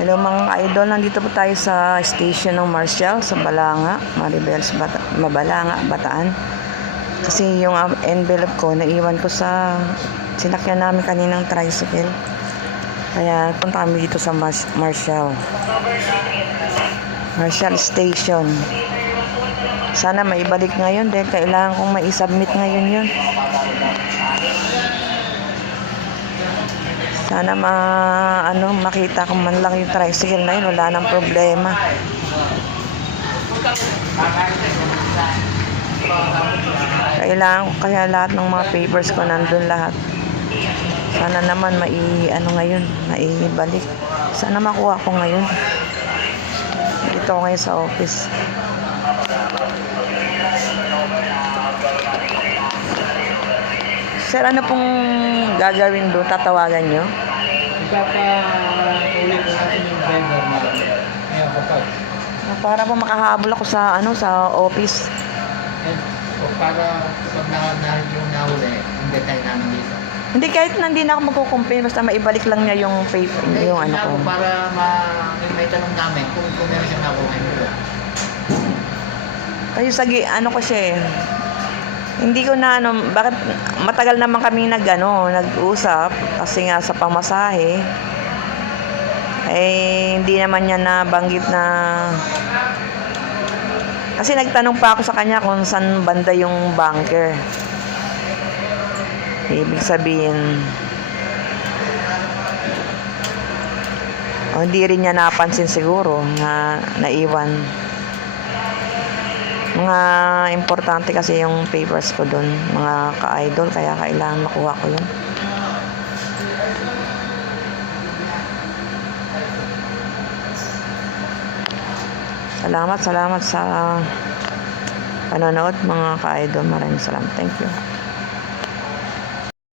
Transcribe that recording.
Hello mga ka-idol, nandito po tayo sa station ng Marshall sa Balanga, Maribels, Bata, Mabalanga, Bataan. Kasi yung um, envelope ko, naiwan ko sa sinakyan namin kaninang tricycle. Kaya punta kami dito sa Mars- Marshall. Marshall Station. Sana maibalik ngayon dahil kailangan kong maisubmit ngayon yun. Sana ma ano makita ko man lang yung tricycle na yun, wala nang problema. Kailangan ko kaya lahat ng mga papers ko nandun lahat. Sana naman mai ano ngayon, maibalik. Sana makuha ko ngayon. Dito ngayon sa office. Sir, ano pong gagawin doon? Tatawagan nyo? Ipapa-uli ko natin yung driver na ngayon kapag. Para po makahabol ako sa ano sa office. O para pag na, na yung nahuli, hindi tayo namin dito. Hindi kahit na hindi na ako magkukumplain basta maibalik lang niya yung paper, yung ano ko. Para ma, may, tanong namin kung, kung meron siyang nakuha. Kasi sa gi- ano ko siya eh. Hindi ko na ano, bakit matagal naman kami nag ano, nag-usap kasi nga sa pamasahe. Eh hindi naman niya nabanggit na kasi nagtanong pa ako sa kanya kung saan banda yung bunker. Ibig sabihin, o, hindi rin niya napansin siguro na naiwan. Mga importante kasi yung papers ko doon, mga ka-idol, kaya kailangan makuha ko yun. Salamat, salamat sa panonood mga ka-idol. Maraming salamat. Thank you.